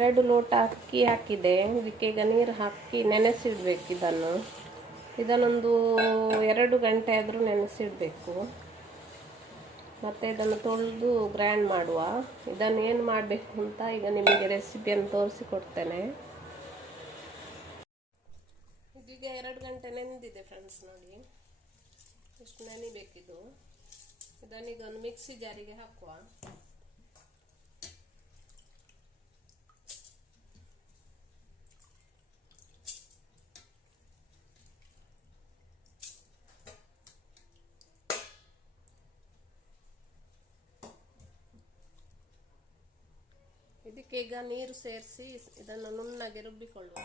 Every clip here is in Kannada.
2 ಲೋಟ ಅಕ್ಕಿ ಹಾಕಿದೆ. ಇದಕ್ಕೆ ಈಗ ನೀರು ಹಾಕಿ ನೆನೆಸಿಡಬೇಕು ಇದನ್ನೊಂದು 2 ಗಂಟೆ ಆದರೂ ನೆನೆಸಿಡಬೇಕು. ಮತ್ತು ಇದನ್ನು ತೊಳೆದು ಗ್ರೈಂಡ್ ಮಾಡುವ. ಇದನ್ನು ಏನು ಮಾಡಬೇಕು ಅಂತ ಈಗ ನಿಮಗೆ ರೆಸಿಪಿಯನ್ನು ತೋರಿಸಿಕೊಡ್ತೇನೆ. ಇದೀಗ 2 ಗಂಟೆ ನೆನೆದಿದೆ ಫ್ರೆಂಡ್ಸ್. ನೋಡಿ ಎಷ್ಟು ನೆನಿಬೇಕಿದು. ಇದನ್ನೀಗ ಒಂದು ಮಿಕ್ಸಿ ಜಾರಿಗೆ ಹಾಕುವ. ಇದಕ್ಕೆ ಈಗ ನೀರು ಸೇರಿಸಿ ಇದನ್ನು ನುಣ್ಣಗೆ ರುಬ್ಬಿಕೊಳ್ಳುವ.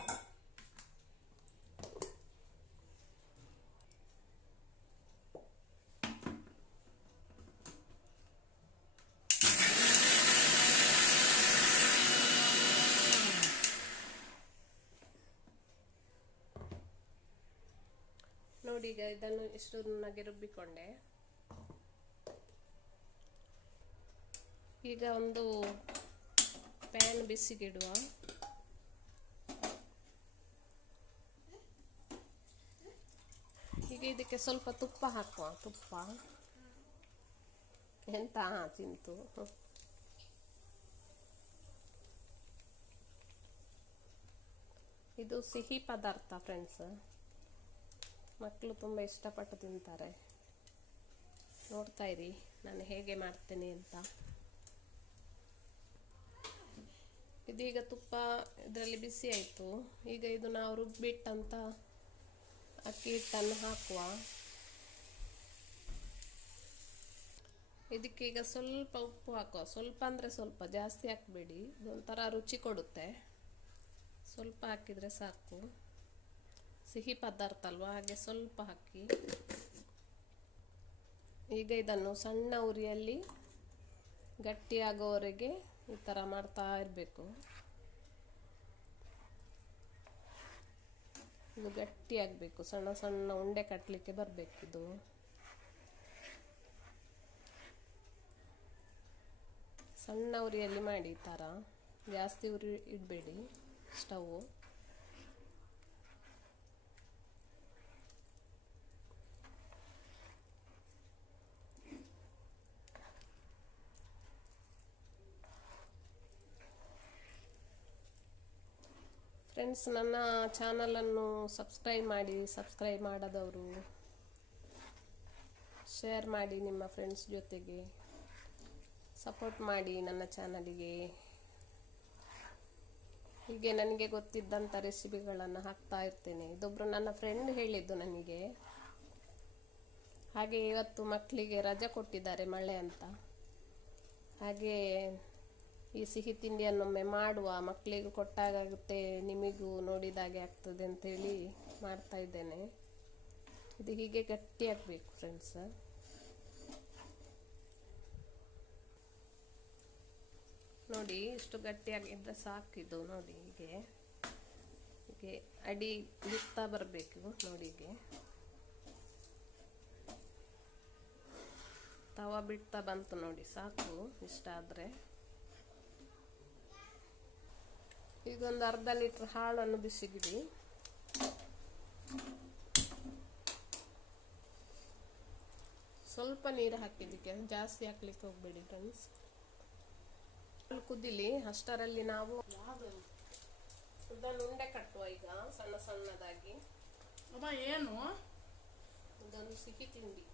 ನೋಡಿ ಈಗ ಇದನ್ನು ಇಷ್ಟು ನುಣ್ಣಗೆ ರುಬ್ಬಿಕೊಂಡೆ. ಈಗ ಒಂದು ಪ್ಯಾನ್ ಬಿಸಿಗಿಡುವ. ಈಗ ಇದಕ್ಕೆ ಸ್ವಲ್ಪ ತುಪ್ಪ ಹಾಕುವ. ತುಪ್ಪ ಎಂತ ತಿಂತು. ಇದು ಸಿಹಿ ಪದಾರ್ಥ ಫ್ರೆಂಡ್ಸ್. ಮಕ್ಕಳು ತುಂಬ ಇಷ್ಟಪಟ್ಟು ತಿಂತಾರೆ. ನೋಡ್ತಾ ಇರಿ ನಾನು ಹೇಗೆ ಮಾಡ್ತೇನೆ ಅಂತ. ಇದೀಗ ತುಪ್ಪ ಇದರಲ್ಲಿ ಬಿಸಿ ಆಯಿತು. ಈಗ ಇದು ನಾವು ರುಬ್ಬಿಟ್ಟಂತ ಅಕ್ಕಿ ಹಿಟ್ಟನ್ನು ಹಾಕುವ. ಇದಕ್ಕೆ ಈಗ ಸ್ವಲ್ಪ ಉಪ್ಪು ಹಾಕುವ. ಸ್ವಲ್ಪ ಅಂದರೆ ಸ್ವಲ್ಪ, ಜಾಸ್ತಿ ಹಾಕಬೇಡಿ. ಇದೊಂಥರ ರುಚಿ ಕೊಡುತ್ತೆ. ಸ್ವಲ್ಪ ಹಾಕಿದರೆ ಸಾಕು. ಸಿಹಿ ಪದಾರ್ಥ ಅಲ್ವಾ, ಹಾಗೆ ಸ್ವಲ್ಪ ಹಾಕಿ. ಈಗ ಇದನ್ನು ಸಣ್ಣ ಉರಿಯಲ್ಲಿ ಗಟ್ಟಿಯಾಗೋವರೆಗೆ ಈ ಥರ ಮಾಡ್ತಾ ಇರಬೇಕು. ಇದು ಗಟ್ಟಿಯಾಗಬೇಕು. ಸಣ್ಣ ಸಣ್ಣ ಉಂಡೆ ಕಟ್ಟಲಿಕ್ಕೆ ಬರಬೇಕಿದು. ಸಣ್ಣ ಉರಿಯಲ್ಲಿ ಮಾಡಿ ಈ ಥರ. ಜಾಸ್ತಿ ಉರಿ ಇಡಬೇಡಿ ಸ್ಟವ್. ಫ್ರೆಂಡ್ಸ್, ನನ್ನ ಚಾನಲನ್ನು ಸಬ್ಸ್ಕ್ರೈಬ್ ಮಾಡಿ. ಸಬ್ಸ್ಕ್ರೈಬ್ ಮಾಡದವರು ಶೇರ್ ಮಾಡಿ ನಿಮ್ಮ ಫ್ರೆಂಡ್ಸ್ ಜೊತೆಗೆ. ಸಪೋರ್ಟ್ ಮಾಡಿ ನನ್ನ ಚಾನಲಿಗೆ. ಹೀಗೆ ನನಗೆ ಗೊತ್ತಿದ್ದಂಥ ರೆಸಿಪಿಗಳನ್ನು ಹಾಕ್ತಾ ಇರ್ತೇನೆ. ಇದೊಬ್ಬರು ನನ್ನ ಫ್ರೆಂಡ್ ಹೇಳಿದ್ದು ನನಗೆ. ಹಾಗೆ ಇವತ್ತು ಮಕ್ಕಳಿಗೆ ರಜೆ ಕೊಟ್ಟಿದ್ದಾರೆ ಮಳೆ ಅಂತ. ಹಾಗೆ ಈ ಸಿಹಿ ತಿಂಡಿಯನ್ನೊಮ್ಮೆ ಮಾಡುವ. ಮಕ್ಕಳಿಗೂ ಕೊಟ್ಟಾಗುತ್ತೆ, ನಿಮಗೂ ನೋಡಿದಾಗೆ ಆಗ್ತದೆ ಅಂತೇಳಿ ಮಾಡ್ತಾ ಇದ್ದೇನೆ. ಇದು ಹೀಗೆ ಗಟ್ಟಿಯಾಗಬೇಕು ಫ್ರೆಂಡ್ಸ್. ನೋಡಿ ಇಷ್ಟು ಗಟ್ಟಿಯಾಗಿದ್ದರೆ ಸಾಕಿದು. ನೋಡಿ ಹೀಗೆ ಹೀಗೆ ಅಡಿ ಬಿಡ್ತಾ ಬರಬೇಕು. ನೋಡಿ ಹೀಗೆ ತವ ಬಿಡ್ತಾ ಬಂತು. ನೋಡಿ ಸಾಕು ಇಷ್ಟ ಆದರೆ. ಈಗ ಒಂದು ಅರ್ಧ ಲೀಟರ್ ಹಾಲನ್ನು ಬಿಸಿಗಿಡಿ. ಸ್ವಲ್ಪ ನೀರು ಹಾಕಿದ್ದಕ್ಕೆ, ಜಾಸ್ತಿ ಹಾಕ್ಲಿಕ್ಕೆ ಹೋಗ್ಬೇಡಿ ಫ್ರೆಂಡ್ಸ್. ಹಾಲು ಕುದಿಲಿ. ಅಷ್ಟರಲ್ಲಿ ನಾವು ಇದನ್ನು ಉಂಡೆ ಕಟ್ಟುವ. ಈಗ ಸಣ್ಣ ಸಣ್ಣದಾಗಿ. ಏನು ಇದೊಂದು ಸಿಹಿ ತಿಂಡಿ,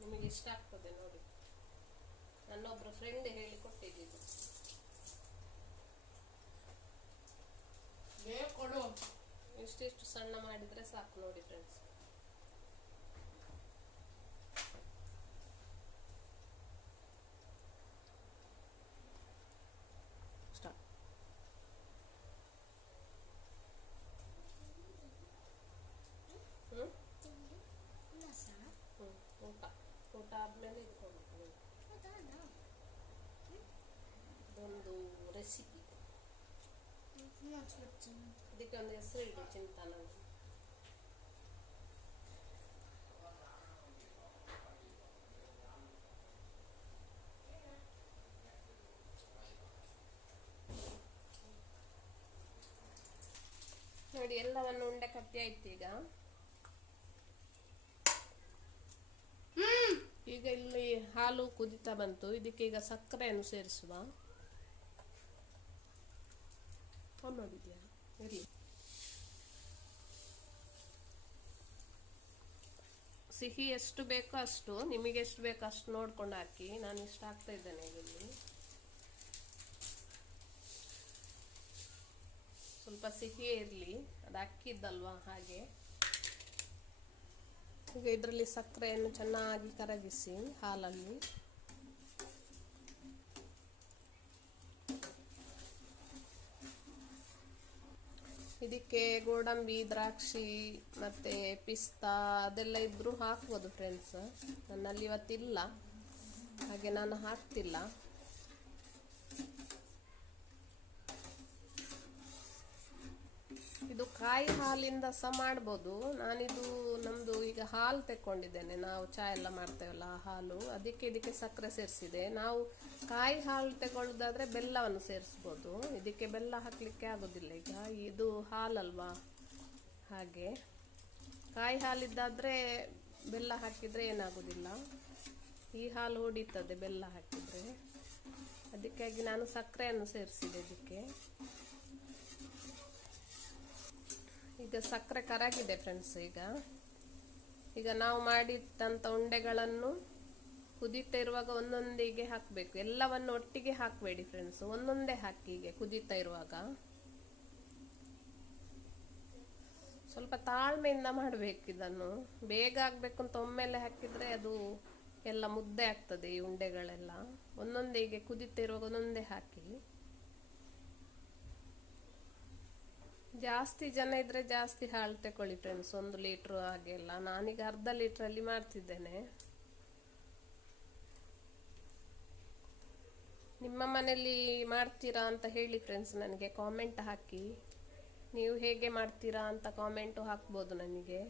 ನಿಮಗೆ ಇಷ್ಟ ಆಗ್ತದೆ ನೋಡಿ. ನನ್ನೊಬ್ರು ಫ್ರೆಂಡ್ ಹೇಳಿ ಕೊಟ್ಟಿದ್ದು. ಕೊಡು. ಇಷ್ಟಿಷ್ಟು ಸಣ್ಣ ಮಾಡಿದ್ರೆ ಸಾಕು ನೋಡಿ ಫ್ರೆಂಡ್ಸ್. ಊಟ ಆದ್ಮೇಲೆ ಇದೊಂದು ರೆಸಿಪಿ. ಇದಕ್ಕೆ ಒಂದು ಹೆಸರು ಇಡು, ಚಿಂತನ. ನೋಡಿ ಎಲ್ಲವನ್ನು ಉಂಡೆ ಕಟ್ಟಿ ಆಯ್ತು. ಈಗ ಇಲ್ಲಿ ಹಾಲು ಕುದಿತಾ ಬಂತು. ಇದಕ್ಕೆ ಈಗ ಸಕ್ಕರೆಯನ್ನು ಸೇರಿಸುವ. ನೋಡಿದ್ಯಾ, ಇರಲಿ. ಸಿಹಿ ಎಷ್ಟು ಬೇಕೋ ಅಷ್ಟು, ನಿಮಗೆ ಎಷ್ಟು ಬೇಕೋ ಅಷ್ಟು ನೋಡ್ಕೊಂಡು ಹಾಕಿ. ನಾನು ಇಷ್ಟ ಹಾಕ್ತಾ ಇದ್ದೇನೆ. ಇಲ್ಲಿ ಸ್ವಲ್ಪ ಸಿಹಿಯೇ ಇರಲಿ, ಅದು ಅಕ್ಕಿದ್ದಲ್ವಾ ಹಾಗೆ. ಈಗ ಇದರಲ್ಲಿ ಸಕ್ಕರೆಯನ್ನು ಚೆನ್ನಾಗಿ ಕರಗಿಸಿ ಹಾಲಲ್ಲಿ ಇದಕ್ಕೆ ಗೋಡಂಬಿ, ದ್ರಾಕ್ಷಿ ಮತ್ತೆ ಪಿಸ್ತಾ ಅದೆಲ್ಲ ಇದ್ರೂ ಹಾಕ್ಬೋದು ಫ್ರೆಂಡ್ಸ್. ನನ್ನಲ್ಲಿ ಇವತ್ತಿಲ್ಲ, ಹಾಗೆ ನಾನು ಹಾಕ್ತಿಲ್ಲ. ಇದು ಕಾಯಿ ಹಾಲಿಂದ ಸಹ ಮಾಡ್ಬೋದು. ನಾನಿದು ನಮ್ದು ಈಗ ಹಾಲು ತೆಕ್ಕೊಂಡಿದ್ದೇನೆ, ನಾವು ಚಾ ಎಲ್ಲ ಮಾಡ್ತೇವಲ್ಲ ಆ ಹಾಲು, ಇದಕ್ಕೆ ಸಕ್ಕರೆ ಸೇರಿಸಿದೆ. ನಾವು ಕಾಯಿ ಹಾಲು ತಗೊಳ್ಳೋದಾದ್ರೆ ಬೆಲ್ಲವನ್ನು ಸೇರಿಸ್ಬೋದು. ಇದಕ್ಕೆ ಬೆಲ್ಲ ಹಾಕ್ಲಿಕ್ಕೆ ಆಗೋದಿಲ್ಲ, ಈಗ ಇದು ಹಾಲಲ್ವಾ ಹಾಗೆ. ಕಾಯಿ ಹಾಲಿದ್ದಾದ್ರೆ ಬೆಲ್ಲ ಹಾಕಿದ್ರೆ ಏನಾಗೋದಿಲ್ಲ, ಈ ಹಾಲು ಹೊಡಿತದೆ ಬೆಲ್ಲ ಹಾಕಿದ್ರೆ. ಅದಕ್ಕಾಗಿ ನಾನು ಸಕ್ಕರೆಯನ್ನು ಸೇರಿಸಿದೆ ಇದಕ್ಕೆ. ಈಗ ಸಕ್ಕರೆ ಕರಗಿದೆ ಫ್ರೆಂಡ್ಸ್. ಈಗ ನಾವು ಮಾಡಿಟ್ಟಂತ ಉಂಡೆಗಳನ್ನು ಕುದೀತಾ ಇರುವಾಗ ಒಂದೊಂದಿಗೆ ಹಾಕಬೇಕು. ಎಲ್ಲವನ್ನು ಒಟ್ಟಿಗೆ ಹಾಕಬೇಡಿ ಫ್ರೆಂಡ್ಸ್, ಒಂದೊಂದೇ ಹಾಕಿ. ಹೀಗೆ ಕುದೀತಾ ಇರುವಾಗ ಸ್ವಲ್ಪ ತಾಳ್ಮೆಯಿಂದ ಮಾಡಬೇಕು. ಇದನ್ನು ಬೇಗ ಆಗ್ಬೇಕು ಅಂತ ಒಮ್ಮೆಲೆ ಹಾಕಿದ್ರೆ ಅದು ಎಲ್ಲ ಮುದ್ದೆ ಆಗ್ತದೆ. ಈ ಉಂಡೆಗಳೆಲ್ಲ ಒಂದೊಂದೇ ಹೀಗೆ ಕುದೀತಾ ಇರುವಾಗ ಒಂದೊಂದೇ ಹಾಕಿ. ಜಾಸ್ತಿ ಜನ ಇದ್ರೆ ಜಾಸ್ತಿ ಹಾಲು ತಗೊಳ್ಳಿ ಫ್ರೆಂಡ್ಸ್, 1 ಲೀಟ್ರ್ ಹಾಗೆಲ್ಲ. ನಾನೀಗ ಅರ್ಧ ಲೀಟ್ರಲ್ಲಿ ಮಾಡ್ತಿದ್ದೇನೆ. ನಿಮ್ಮ ಮನೆಯಲ್ಲಿ ಮಾಡ್ತೀರಾ ಅಂತ ಹೇಳಿ ಫ್ರೆಂಡ್ಸ್, ನನಗೆ ಕಾಮೆಂಟ್ ಹಾಕಿ. ನೀವು ಹೇಗೆ ಮಾಡ್ತೀರಾ ಅಂತ ಕಾಮೆಂಟು ಹಾಕ್ಬೋದು ನನಗೆ.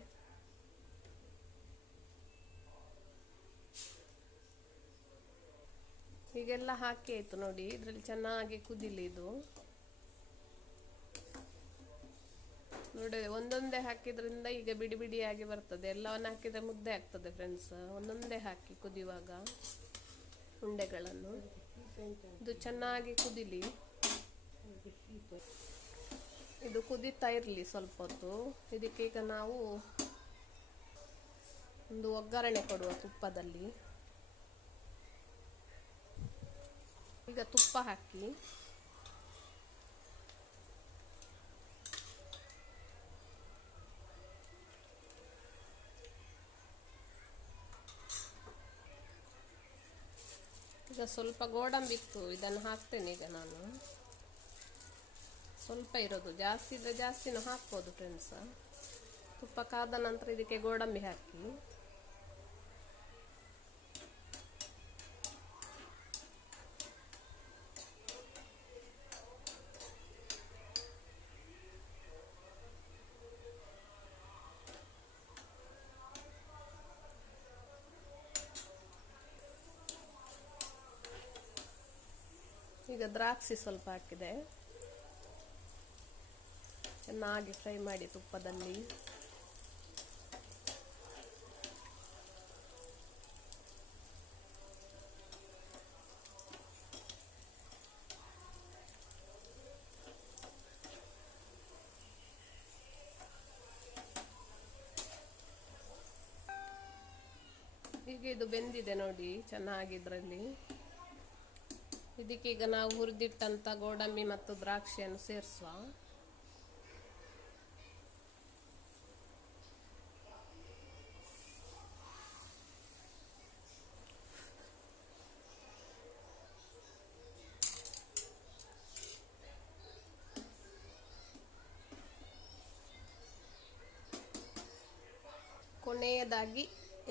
ಹೀಗೆಲ್ಲ ಹಾಕಿ ಆಯ್ತು ನೋಡಿ. ಇದರಲ್ಲಿ ಚೆನ್ನಾಗಿ ಕುದಿಲಿ ಇದು ನೋಡಿ. ಒಂದೊಂದೇ ಹಾಕಿದ್ರಿಂದ ಈಗ ಬಿಡಿ ಬಿಡಿಯಾಗಿ ಬರ್ತದೆ. ಎಲ್ಲವನ್ನು ಹಾಕಿದ್ರೆ ಮುದ್ದೆ ಆಗ್ತದೆ ಫ್ರೆಂಡ್ಸ್. ಒಂದೊಂದೇ ಹಾಕಿ ಕುದಿಯುವಾಗ ಉಂಡೆಗಳನ್ನು. ಇದು ಚೆನ್ನಾಗಿ ಕುದಿಲಿ, ಇದು ಕುದೀತಾ ಇರಲಿ ಸ್ವಲ್ಪ ಹೊತ್ತು. ಇದಕ್ಕೆ ಈಗ ನಾವು ಒಂದು ಒಗ್ಗರಣೆ ಕೊಡುವ ತುಪ್ಪದಲ್ಲಿ. ಈಗ ತುಪ್ಪ ಹಾಕಿ ಈಗ ಸ್ವಲ್ಪ ಗೋಡಂಬಿ ಇತ್ತು, ಇದನ್ನು ಹಾಕ್ತೇನೆ ಈಗ ನಾನು. ಸ್ವಲ್ಪ ಇರೋದು, ಜಾಸ್ತಿ ಇದ್ರೆ ಜಾಸ್ತಿನೂ ಹಾಕ್ಬೋದು ಫ್ರೆಂಡ್ಸ್. ತುಪ್ಪ ಕಾದ ನಂತರ ಇದಕ್ಕೆ ಗೋಡಂಬಿ ಹಾಕಿ. ಈಗ ದ್ರಾಕ್ಷಿ ಸ್ವಲ್ಪ ಹಾಕಿದೆ, ಚೆನ್ನಾಗಿ ಫ್ರೈ ಮಾಡಿ ತುಪ್ಪದಲ್ಲಿ. ಈಗ ಇದು ಬೆಂದಿದೆ ನೋಡಿ ಚೆನ್ನಾಗಿದ್ರಲ್ಲಿ. ಇದಕ್ಕೀಗ ನಾವು ಹುರಿದಿಟ್ಟಂತ ಗೋಡಂಬಿ ಮತ್ತು ದ್ರಾಕ್ಷಿಯನ್ನು ಸೇರಿಸುವ. ಕೊನೆಯದಾಗಿ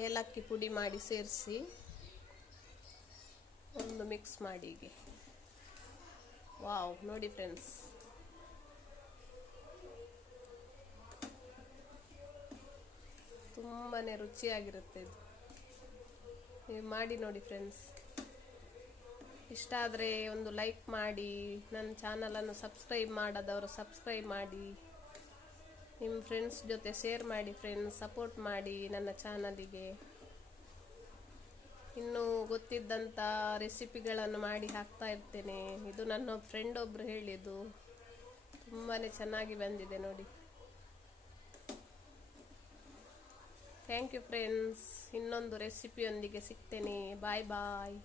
ಏಲಕ್ಕಿ ಪುಡಿ ಮಾಡಿ ಸೇರಿಸಿ ಒಂದು ಮಿಕ್ಸ್ ಮಾಡಿ. ಹೀಗೆ ವಾವ್ ನೋಡಿ ಫ್ರೆಂಡ್ಸ್, ತುಂಬಾನೇ ರುಚಿಯಾಗಿರುತ್ತೆ ಇದು. ನೀವು ಮಾಡಿ ನೋಡಿ ಫ್ರೆಂಡ್ಸ್. ಇಷ್ಟ ಆದರೆ ಒಂದು ಲೈಕ್ ಮಾಡಿ, ನನ್ನ ಚಾನಲನ್ನು ಸಬ್ಸ್ಕ್ರೈಬ್ ಮಾಡದವರು ಸಬ್ಸ್ಕ್ರೈಬ್ ಮಾಡಿ. ನಿಮ್ಮ ಫ್ರೆಂಡ್ಸ್ ಜೊತೆ ಶೇರ್ ಮಾಡಿ ಫ್ರೆಂಡ್ಸ್, ಸಪೋರ್ಟ್ ಮಾಡಿ ನನ್ನ ಚಾನಲಿಗೆ. ಇನ್ನೂ ಗೊತ್ತಿದ್ದಂಥ ರೆಸಿಪಿಗಳನ್ನು ಮಾಡಿ ಹಾಕ್ತಾ ಇರ್ತೇನೆ. ಇದು ನನ್ನ ಫ್ರೆಂಡ್ ಒಬ್ಬರು ಹೇಳಿದ್ದು, ತುಂಬಾ ಚೆನ್ನಾಗಿ ಬಂದಿದೆ ನೋಡಿ. Thank you friends. ಇನ್ನೊಂದು ರೆಸಿಪಿಯೊಂದಿಗೆ ಸಿಗ್ತೇನೆ. ಬಾಯ್ ಬಾಯ್.